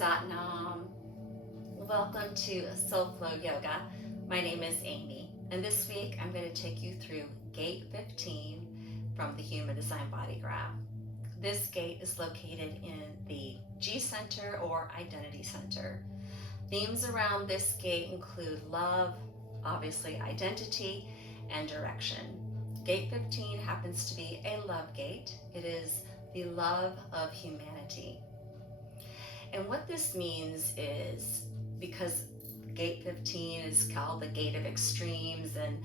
Satnam. Welcome to SoulFlow Yoga. My name is Amy, and this week I'm going to take you through Gate 15 from the Human Design Body Graph. This gate is located in the G Center or Identity Center. Themes around this gate include love, obviously identity, and direction. Gate 15 happens to be a love gate. It is the love of humanity. And what this means is, because Gate 15 is called the Gate of Extremes, and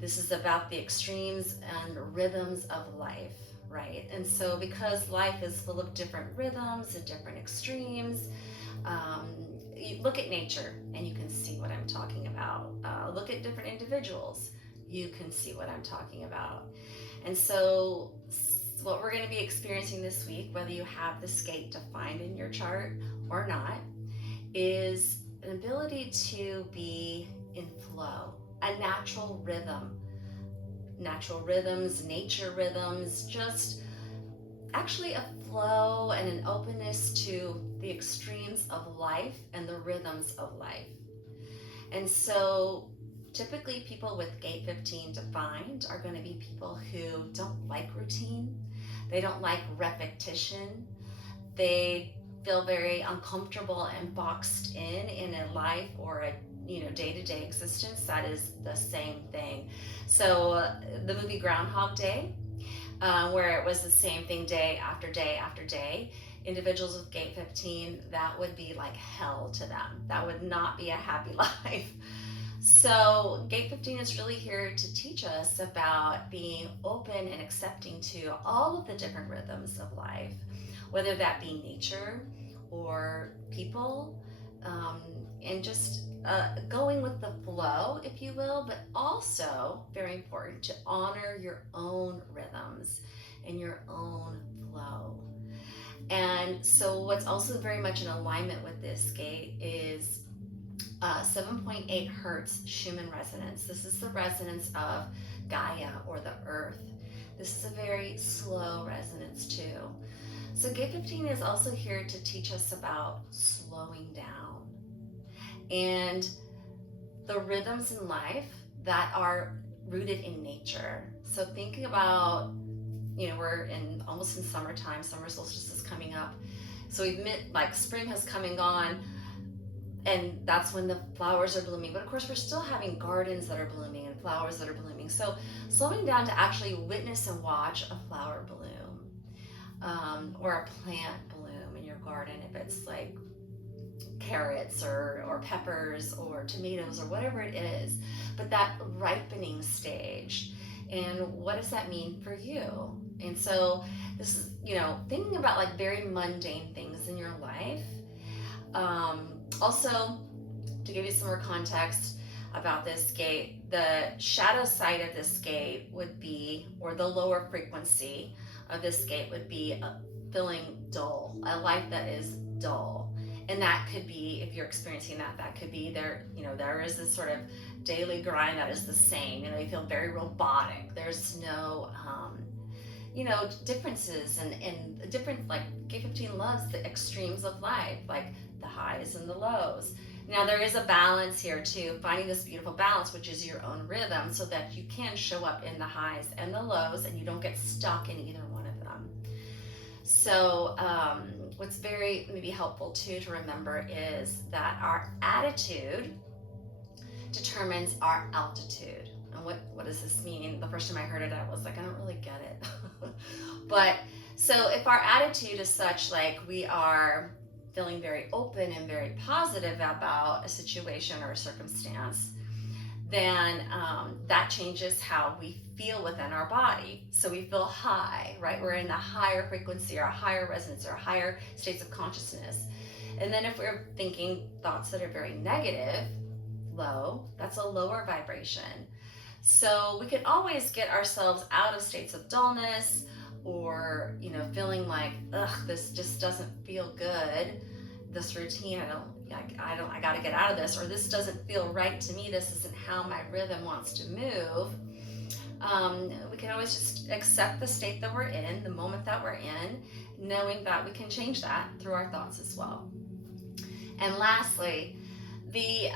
this is about the extremes and rhythms of life, right? And so because life is full of different rhythms and different extremes, you look at nature and you can see what I'm talking about. Look at different individuals, you can see what I'm talking about. And so what we're going to be experiencing this week, whether you have this gate defined in your chart or not, is an ability to be in flow, a natural rhythm. Natural rhythms, nature rhythms, just actually a flow and an openness to the extremes of life and the rhythms of life. And so typically people with Gate 15 defined are going to be people who don't like routine. They don't like repetition. They feel very uncomfortable and boxed in a life or a day-to-day existence that is the same thing. So the movie Groundhog Day, where it was the same thing day after day after day, individuals with Gate 15, that would be like hell to them. That would not be a happy life. So Gate 15 is really here to teach us about being open and accepting to all of the different rhythms of life, whether that be nature or people, and just going with the flow, if you will, but also very important to honor your own rhythms and your own flow. And so what's also very much in alignment with this gate is 7.8 Hertz Schumann Resonance. This is the resonance of Gaia or the earth. This is a very slow resonance too. So Gate 15 is also here to teach us about slowing down and the rhythms in life that are rooted in nature. So thinking about, we're almost in summertime, summer solstice is coming up. So spring has come and gone, and that's when the flowers are blooming. But of course, we're still having gardens that are blooming and flowers that are blooming. So slowing down to actually witness and watch a flower bloom, or a plant bloom in your garden, if it's like carrots or peppers or tomatoes or whatever it is, but that ripening stage. And what does that mean for you? And so this is, thinking about like very mundane things in your life. Also, to give you some more context about this gate, the shadow side of this gate would be, or the lower frequency of this gate would be feeling dull, a life that is dull. And that could be, if you're experiencing that could be there is this sort of daily grind that is the same. You feel very robotic. There's no, differences and different, like Gate 15 loves the extremes of life, like the highs and the lows. Now there is a balance here too, finding this beautiful balance, which is your own rhythm, so that you can show up in the highs and the lows and you don't get stuck in either one of them. So what's very maybe helpful too to remember is that our attitude determines our altitude. And what does this mean? The first time I heard it, I was like, I don't really get it. But so if our attitude is such, like we are feeling very open and very positive about a situation or a circumstance, then that changes how we feel within our body. So we feel high, right? We're in a higher frequency or a higher resonance or higher states of consciousness. And then if we're thinking thoughts that are very negative, low, that's a lower vibration. So we can always get ourselves out of states of dullness or, feeling like, this just doesn't feel good. This routine, I got to get out of this, or this doesn't feel right to me. This isn't how my rhythm wants to move. We can always just accept the state that we're in, the moment that we're in, knowing that we can change that through our thoughts as well. And lastly, the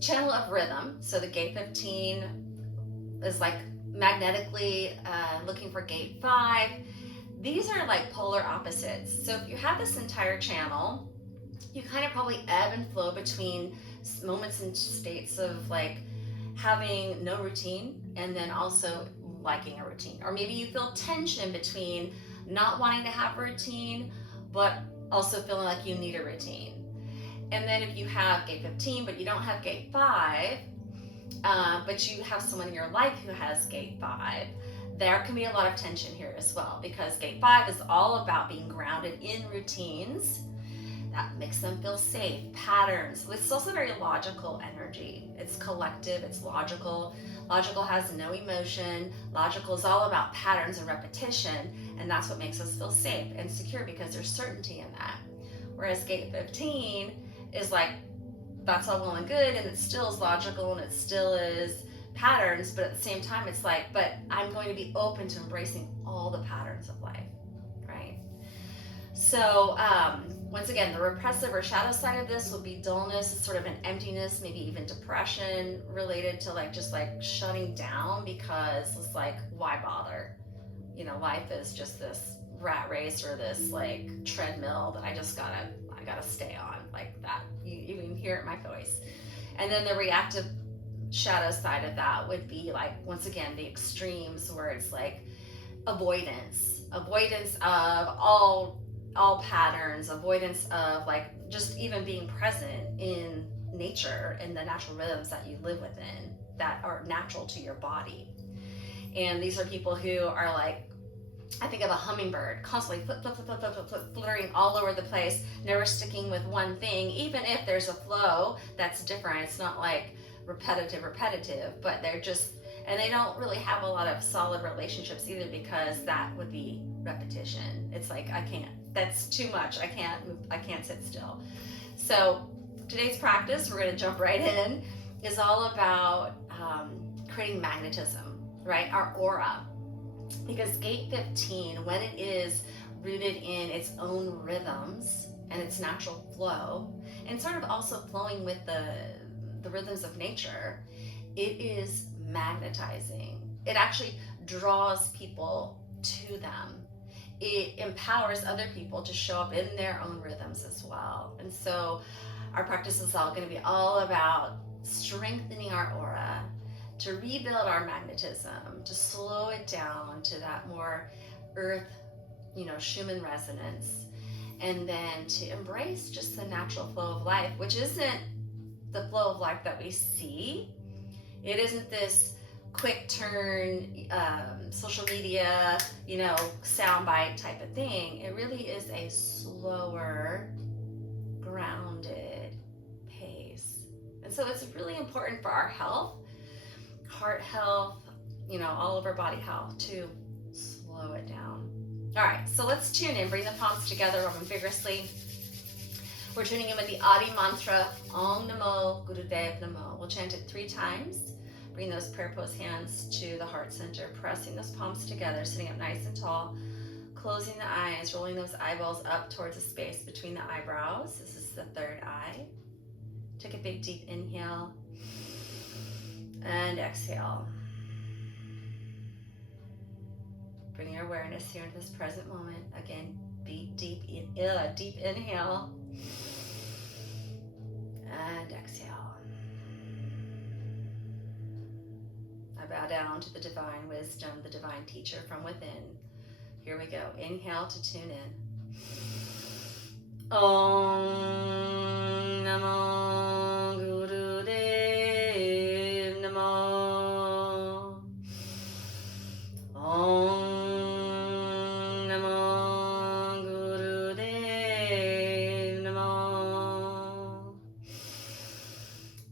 channel of rhythm. So the gate 15 is like magnetically looking for gate 5. These are like polar opposites. So if you have this entire channel, you kind of probably ebb and flow between moments and states of like having no routine and then also liking a routine. Or maybe you feel tension between not wanting to have a routine, but also feeling like you need a routine. And then if you have gate 15, but you don't have gate 5, but you have someone in your life who has gate 5, there can be a lot of tension here as well, because gate 5 is all about being grounded in routines that makes them feel safe, patterns. It's also very logical energy. It's collective, it's logical. Logical has no emotion. Logical is all about patterns and repetition, and that's what makes us feel safe and secure because there's certainty in that. Whereas gate 15 is like, that's all well and good, and it still is logical and it still is patterns, but at the same time it's like, but I'm going to be open to embracing all the patterns of life, right? So once again, the repressive or shadow side of this would be dullness, sort of an emptiness, maybe even depression related to like just like shutting down, because it's like, why bother? You know, life is just this rat race or this like treadmill that I gotta stay on, like that. You can hear it in my voice. And then the reactive shadow side of that would be like, once again, the extremes where it's like avoidance of all patterns, avoidance of like just even being present in nature and the natural rhythms that you live within that are natural to your body. And these are people who are like, I think of a hummingbird constantly fluttering all over the place, never sticking with one thing, even if there's a flow that's different. It's not like repetitive, but they're just, and they don't really have a lot of solid relationships either, because that would be repetition. It's like, that's too much. I can't sit still. So today's practice, we're going to jump right in, is all about creating magnetism, right? Our aura. Because gate 15, when it is rooted in its own rhythms and its natural flow, and sort of also flowing with the rhythms of nature, it is magnetizing. It actually draws people to them. It empowers other people to show up in their own rhythms as well. And so our practice is all going to be all about strengthening our aura, to rebuild our magnetism, to slow it down to that more earth, Schumann resonance, and then to embrace just the natural flow of life, which isn't the flow of life that we see. It isn't this quick turn, social media, soundbite type of thing. It really is a slower, grounded pace. And so it's really important for our health, heart health, all of our body health, to slow it down. All right, so let's tune in. Bring the palms together, rub them vigorously. We're tuning in with the Adi mantra, Om Namo Gurudev Namo. We'll chant it 3 times. Bring those prayer pose hands to the heart center, pressing those palms together, sitting up nice and tall, closing the eyes, rolling those eyeballs up towards the space between the eyebrows. This is the 3rd eye. Take a big deep inhale and exhale. Bring your awareness here into this present moment. Again, deep inhale and exhale. I bow down to the divine wisdom, the divine teacher from within. Here we go. Inhale to tune in. Om Namo Gurudev Namo. Om Namo Gurudev Namo.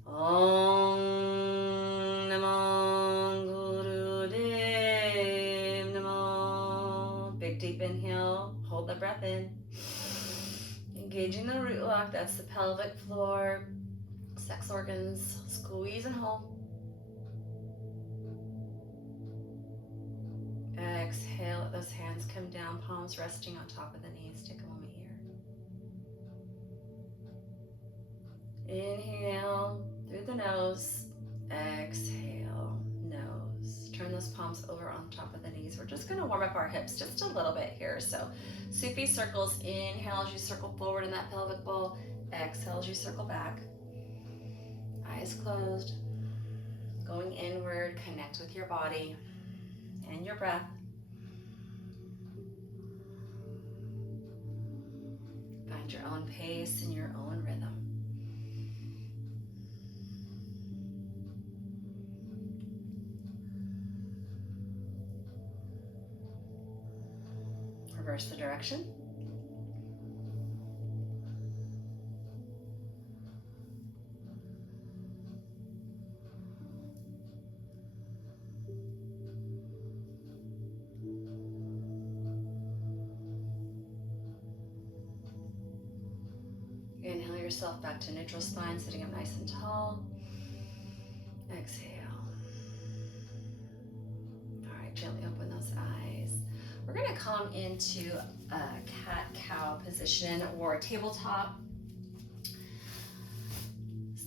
Om Namo Gurudev Namo. Big deep inhale. Hold the breath in. Engaging the root lock, that's the pelvic floor, sex organs, squeeze and hold. Exhale, let those hands come down, palms resting on top of the knees. Take a moment here. palms over on top of the knees. We're just gonna warm up our hips just a little bit here. So soupy circles, inhale as you circle forward in that pelvic bowl, exhale as you circle back. Eyes closed, going inward, connect with your body and your breath. Find your own pace and your own rhythm. Reverse the direction. Inhale yourself back to neutral spine, sitting up nice and tall. Exhale. All right, gently open those eyes. We're gonna come into a cat-cow position or tabletop.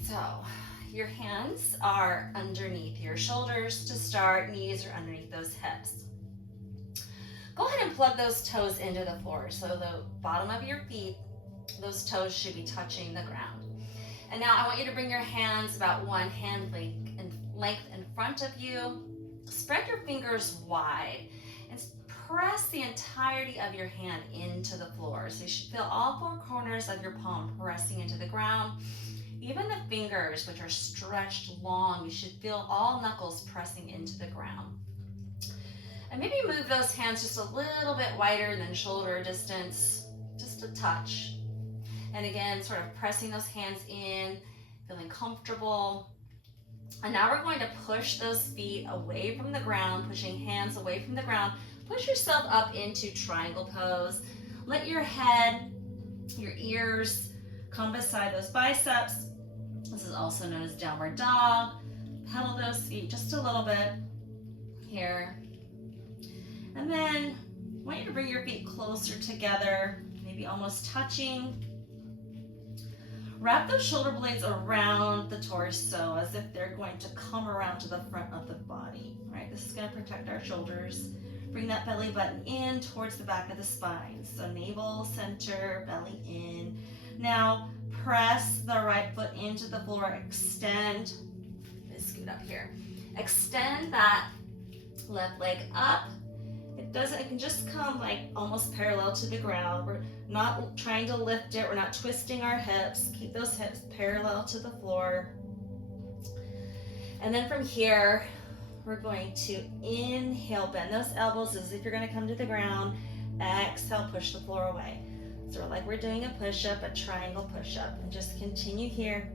So your hands are underneath your shoulders to start, knees are underneath those hips. Go ahead and plug those toes into the floor. So the bottom of your feet, those toes should be touching the ground. And now I want you to bring your hands about one hand length in front of you. Spread your fingers wide and press the entirety of your hand into the floor. So you should feel all four corners of your palm pressing into the ground. Even the fingers, which are stretched long, you should feel all knuckles pressing into the ground. And maybe move those hands just a little bit wider than shoulder distance, just a touch. And again, sort of pressing those hands in, feeling comfortable. And now we're going to push those feet away from the ground, pushing hands away from the ground. Push yourself up into triangle pose. Let your head, your ears come beside those biceps. This is also known as downward dog. Pedal those feet just a little bit here. And then I want you to bring your feet closer together, maybe almost touching. Wrap those shoulder blades around the torso as if they're going to come around to the front of the body, right? This is going to protect our shoulders. Bring that belly button in towards the back of the spine. So navel, center, belly in. Now press the right foot into the floor, extend. Let's scoot up here. Extend that left leg up. It can just come like almost parallel to the ground. We're not trying to lift it. We're not twisting our hips. Keep those hips parallel to the floor. And then from here, we're going to inhale, bend those elbows as if you're going to come to the ground. Exhale, push the floor away. So like we're doing a push-up, a triangle push-up. And just continue here.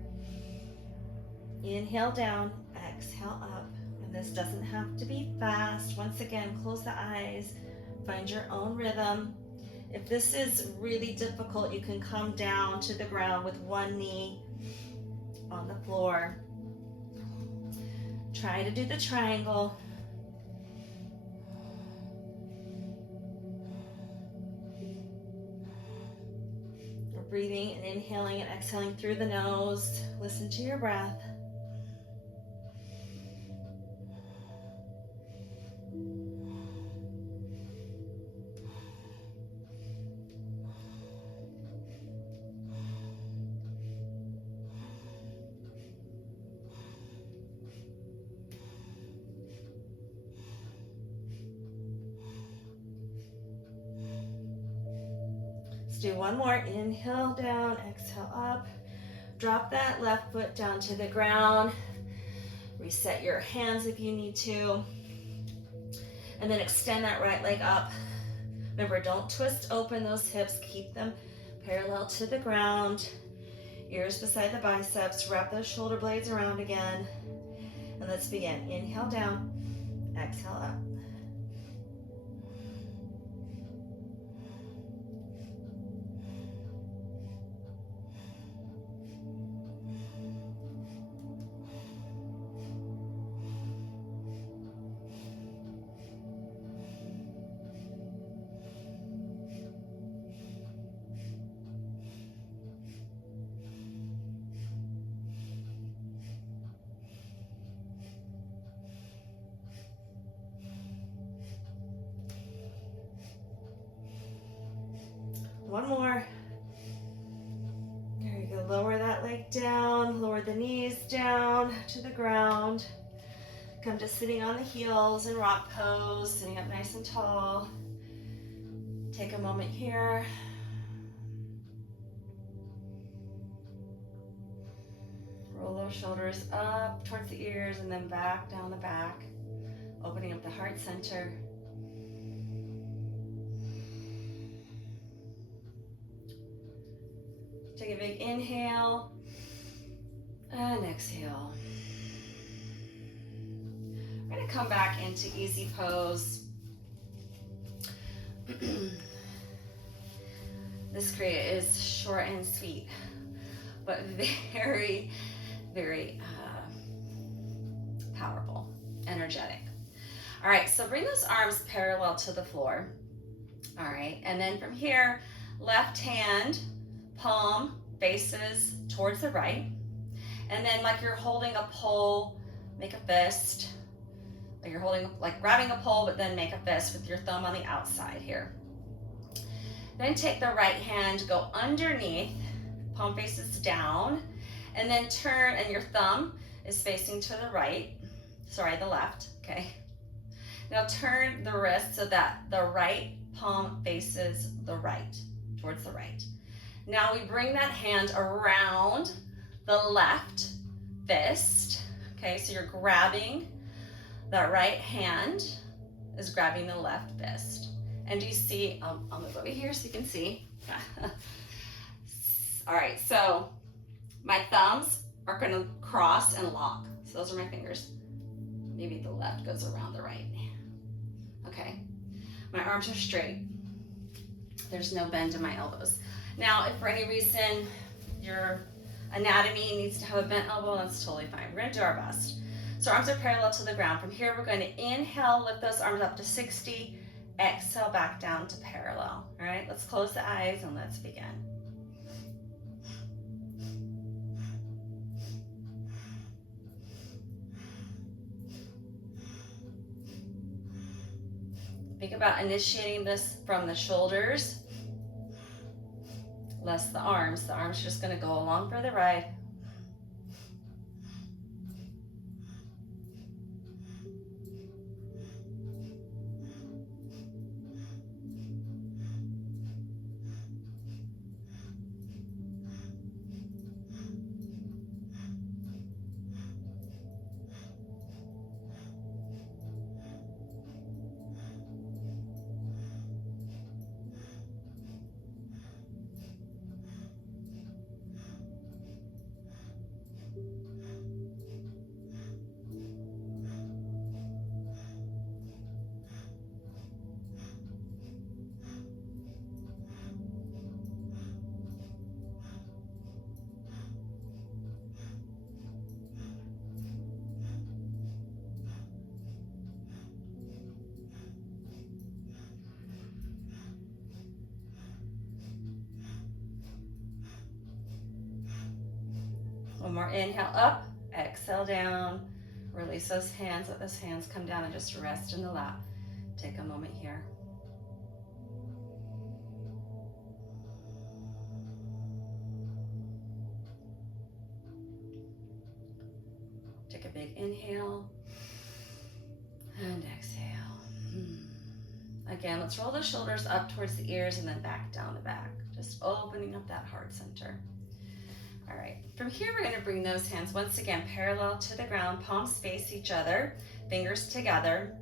Inhale down, exhale up. And this doesn't have to be fast. Once again, close the eyes. Find your own rhythm. If this is really difficult, you can come down to the ground with one knee on the floor. Try to do the triangle. You're breathing and inhaling and exhaling through the nose. Listen to your breath. Let's do one more. Inhale down, exhale up. Drop that left foot down to the ground. Reset your hands if you need to. And then extend that right leg up. Remember, don't twist open those hips. Keep them parallel to the ground. Ears beside the biceps. Wrap those shoulder blades around again. And let's begin. Inhale down, exhale up. One more. There you go. Lower that leg down. Lower the knees down to the ground. Come to sitting on the heels in rock pose, sitting up nice and tall. Take a moment here. Roll those shoulders up towards the ears and then back down the back, opening up the heart center. Take a big inhale and exhale. We're going to come back into easy pose. This kriya is short and sweet, but very, very powerful, energetic. All right, so bring those arms parallel to the floor. All right, and then from here, left hand, palm faces towards the right. And then like you're holding a pole, make a fist. Like you're holding, like grabbing a pole, but then make a fist with your thumb on the outside here. Then take the right hand, go underneath, palm faces down, and then turn, and your thumb is facing to the right, sorry, the left, okay? Now turn the wrist so that the right palm faces the right, towards the right. Now we bring that hand around the left fist, okay? So you're grabbing, that right hand is grabbing the left fist. And do you see, I'll move over here so you can see. All right, so my thumbs are gonna cross and lock. So those are my fingers. Maybe the left goes around the right. Okay, my arms are straight. There's no bend in my elbows. Now, if for any reason your anatomy needs to have a bent elbow, that's totally fine. We're gonna do our best. So arms are parallel to the ground. From here, we're going to inhale, lift those arms up to 60, exhale back down to parallel. All right, let's close the eyes and let's begin. Think about initiating this from the shoulders, less the arms. The arms are just going to go along for the ride. One more inhale up, exhale down, release those hands, let those hands come down and just rest in the lap. Take a moment here. Take a big inhale and exhale. Again, let's roll the shoulders up towards the ears and then back down the back, just opening up that heart center. All right, from here we're gonna bring those hands once again parallel to the ground, palms face each other, fingers together.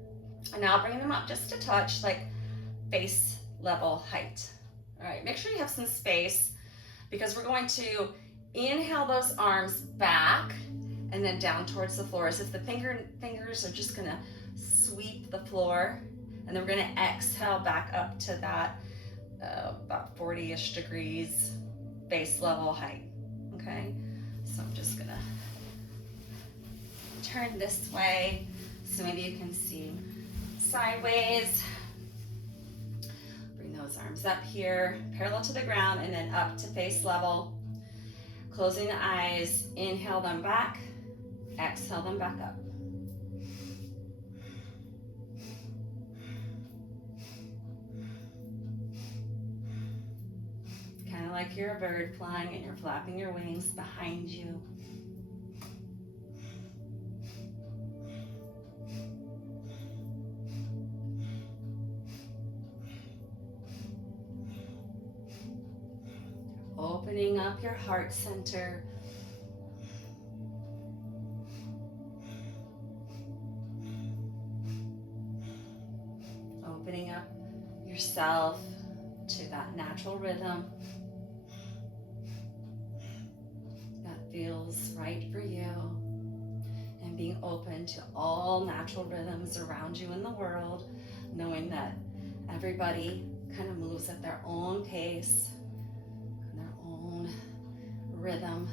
And now bring them up just a touch, like face level height. All right, make sure you have some space because we're going to inhale those arms back and then down towards the floor as if the fingers are just gonna sweep the floor. And then we're gonna exhale back up to that about 40-ish degrees face level height. Okay, so I'm just gonna turn this way so maybe you can see sideways. Bring those arms up here, parallel to the ground, and then up to face level. Closing the eyes, inhale them back, exhale them back up. like you're a bird flying and you're flapping your wings behind you. Opening up your heart center. Opening up yourself to that natural rhythm that feels right for you, and being open to all natural rhythms around you in the world, knowing that everybody kind of moves at their own pace and their own rhythm.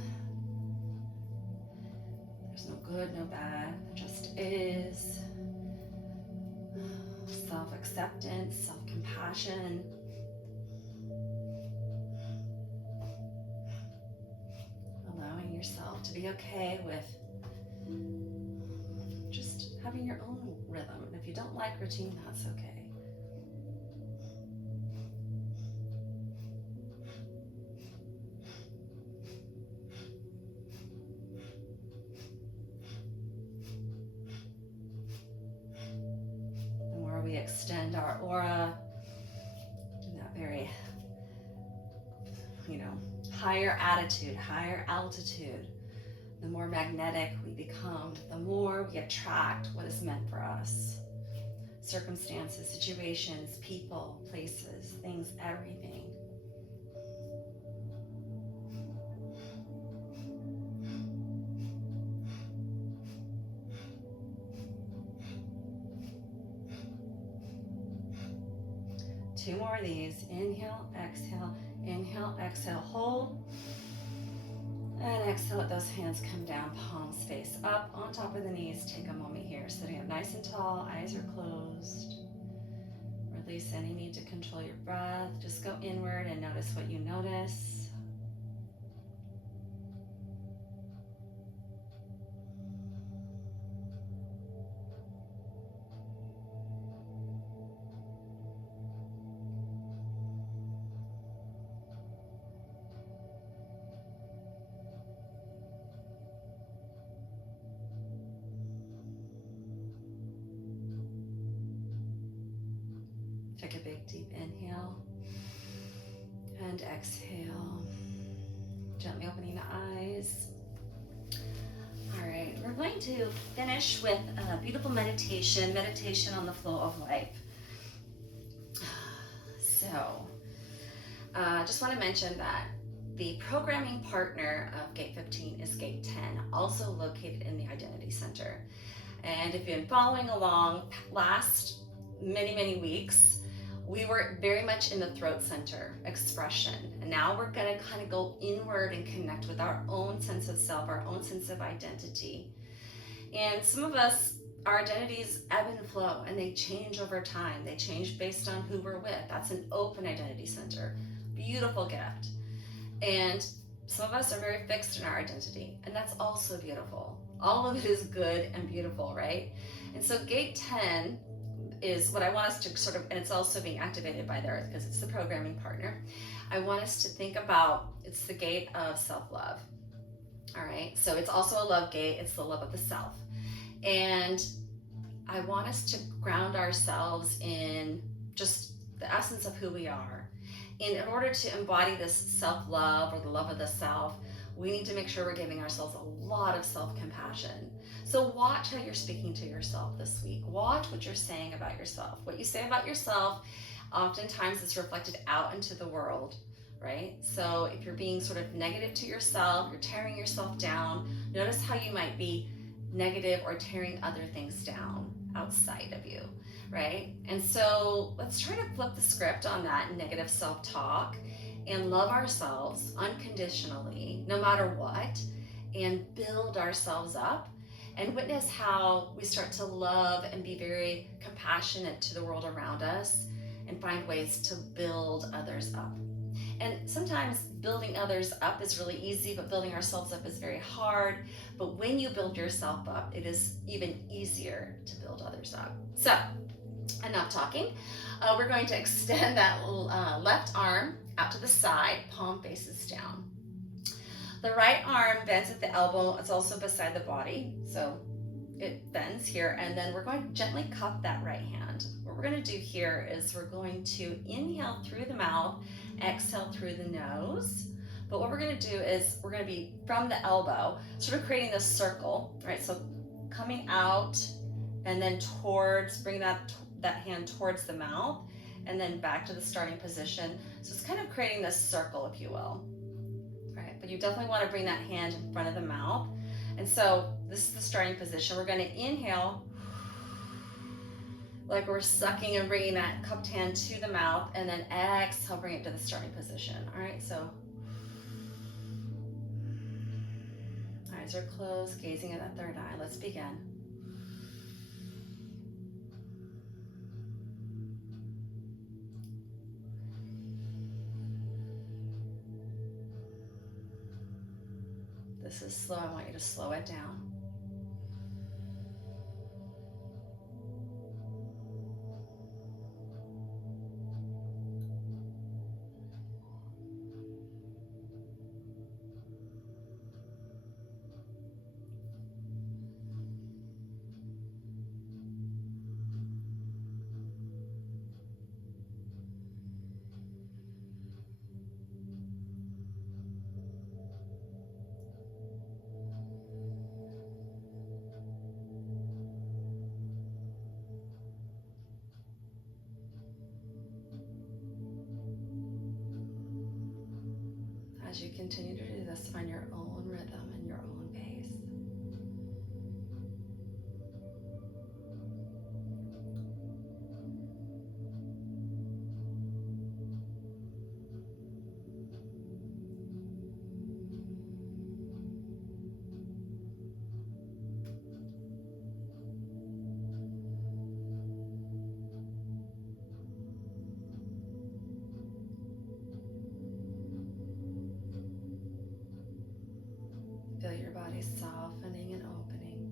There's no good, no bad, there just is. Self-acceptance, self-compassion. Allowing yourself to be okay with just having your own rhythm. And if you don't like routine, that's okay. The more we extend our aura in that very, higher attitude, higher altitude, the more magnetic we become, the more we attract what is meant for us. Circumstances, situations, people, places, things, everything. Two more of these. Inhale, exhale, hold. And exhale, let those hands come down, palms face up on top of the knees. Take a moment here, sitting up nice and tall, eyes are closed. Release any need to control your breath. Just go inward and notice what you notice. Take a big deep inhale and exhale. Gently opening the eyes. All right, we're going to finish with a beautiful meditation on the flow of life. So, just want to mention that the programming partner of Gate 15 is Gate 10, also located in the Identity Center. And if you've been following along last many weeks, we were very much in the throat center, expression. And now we're going to kind of go inward and connect with our own sense of self, our own sense of identity. And some of us, our identities ebb and flow, and they change over time. They change based on who we're with. That's an open identity center. Beautiful gift. And some of us are very fixed in our identity, and that's also beautiful. All of it is good and beautiful, right? And so Gate 10 is what I want us to sort of, and it's also being activated by the earth because it's the programming partner. I want us to think about, it's the gate of self-love. All right, so it's also a love gate. It's the love of the self. And I want us to ground ourselves in just the essence of who we are. And in order to embody this self-love or the love of the self, we need to make sure we're giving ourselves a lot of self-compassion. So watch how you're speaking to yourself this week. Watch what you're saying about yourself. What you say about yourself, oftentimes is reflected out into the world, right? So if you're being sort of negative to yourself, you're tearing yourself down, notice how you might be negative or tearing other things down outside of you, right? And so let's try to flip the script on that negative self-talk and love ourselves unconditionally, no matter what, and build ourselves up and witness how we start to love and be very compassionate to the world around us and find ways to build others up. And sometimes building others up is really easy, but building ourselves up is very hard. But when you build yourself up, it is even easier to build others up. So, enough talking. We're going to extend that left arm out to the side, palm faces down. The right arm bends at the elbow. It's also beside the body, so it bends here, and then we're going to gently cup that right hand. What we're going to do here is we're going to inhale through the mouth, exhale through the nose. But what we're going to do is we're going to be from the elbow, sort of creating this circle, right? So coming out and then towards, bring that hand towards the mouth, and then back to the starting position. So it's kind of creating this circle, if you will. Right, but you definitely want to bring that hand in front of the mouth. And so this is the starting position. We're going to inhale like we're sucking and bringing that cupped hand to the mouth, and then exhale, bring it to the starting position. All right, so eyes are closed, gazing at that third eye. Let's begin. This is slow. I want you to slow it down. As you continue to do this, find your own rhythm and your own pace. Feel your body softening and opening.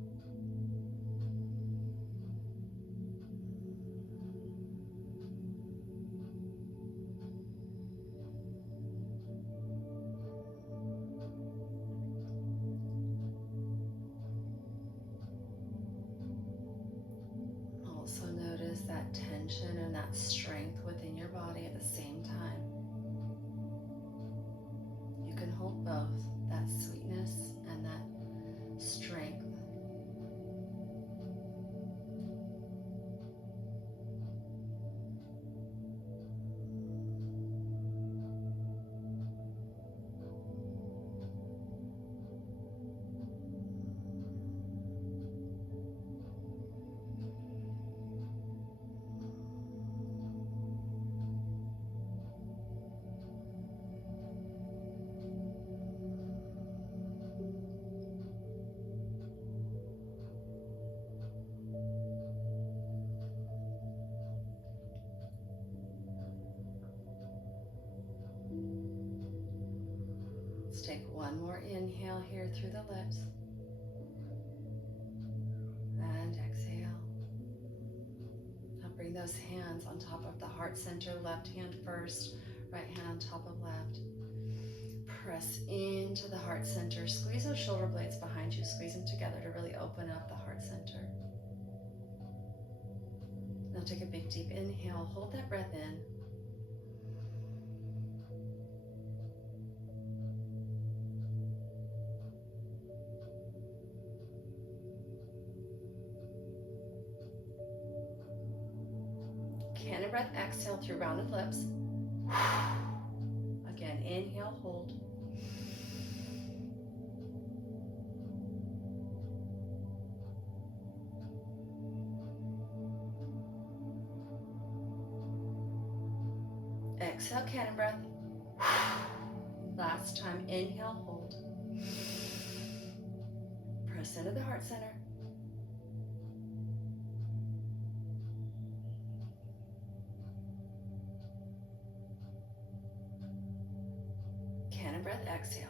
Also notice that tension and that strength within your body at the same time. You can hold both, that sweetness and that strength. Let's take one more inhale here through the lips. And exhale. Now bring those hands on top of the heart center, left hand first, right hand on top of left. Press into the heart center. Squeeze those shoulder blades behind you. Squeeze them together to really open up the heart center. Now take a big deep inhale. Hold that breath in. Cannon breath, exhale through rounded lips. Again, inhale, hold. Exhale, cannon breath. Last time, inhale, hold. Press into the heart center. Cannon breath, exhale.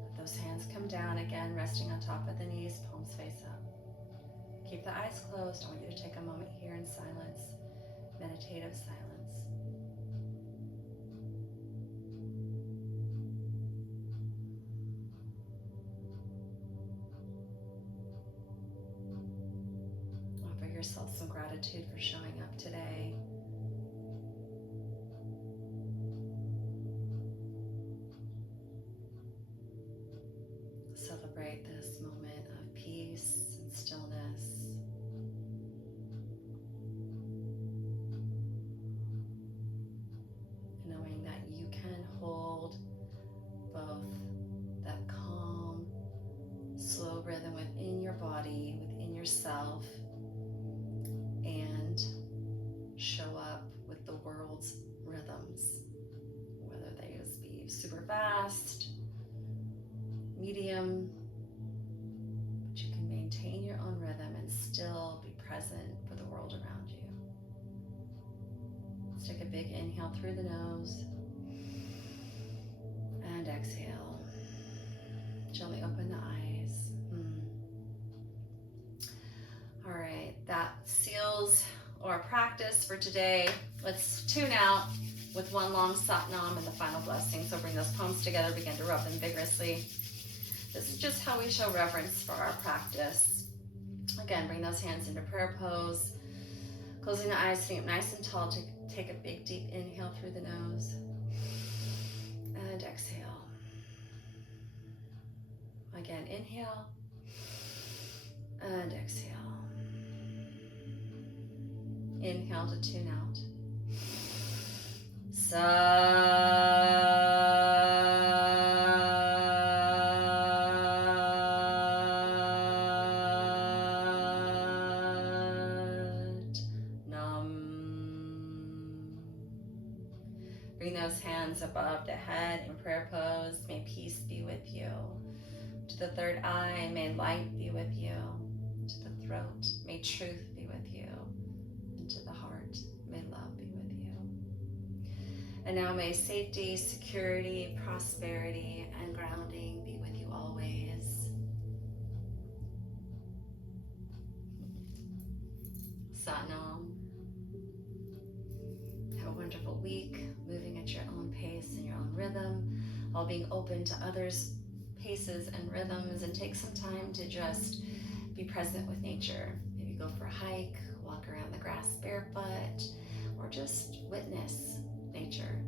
Let those hands come down again, resting on top of the knees, palms face up. Keep the eyes closed. I want you to take a moment here in silence, meditative silence. yourself some gratitude for showing up today. Celebrate this moment of peace and stillness. Knowing that you can hold both that calm, slow rhythm within your body, within yourself, and show up with the world's rhythms, whether they just be super fast, medium, but you can maintain your own rhythm and still be present for the world around you. Let's take a big inhale through the nose and exhale. Gently open the eyes. All right, that seals our practice for today. Let's tune out with one long Satnam and the final blessing. So bring those palms together, begin to rub them vigorously. This is just how we show reverence for our practice. Again, bring those hands into prayer pose. Closing the eyes, sitting up nice and tall. Take a big deep inhale through the nose and exhale. Again, inhale and exhale. Inhale to tune out. Bring those hands above the head in prayer pose. May peace be with you. To the third eye, may light be with you. To the throat, may truth be with you. And to the heart, may love be with you. And now may safety, security, prosperity, and grounding be with you always. Satnam. Have a wonderful week, moving at your own pace and your own rhythm, while being open to others' paces and rhythms, and take some time to just be present with nature. Maybe go for a hike, walk around the grass barefoot, or just witness nature.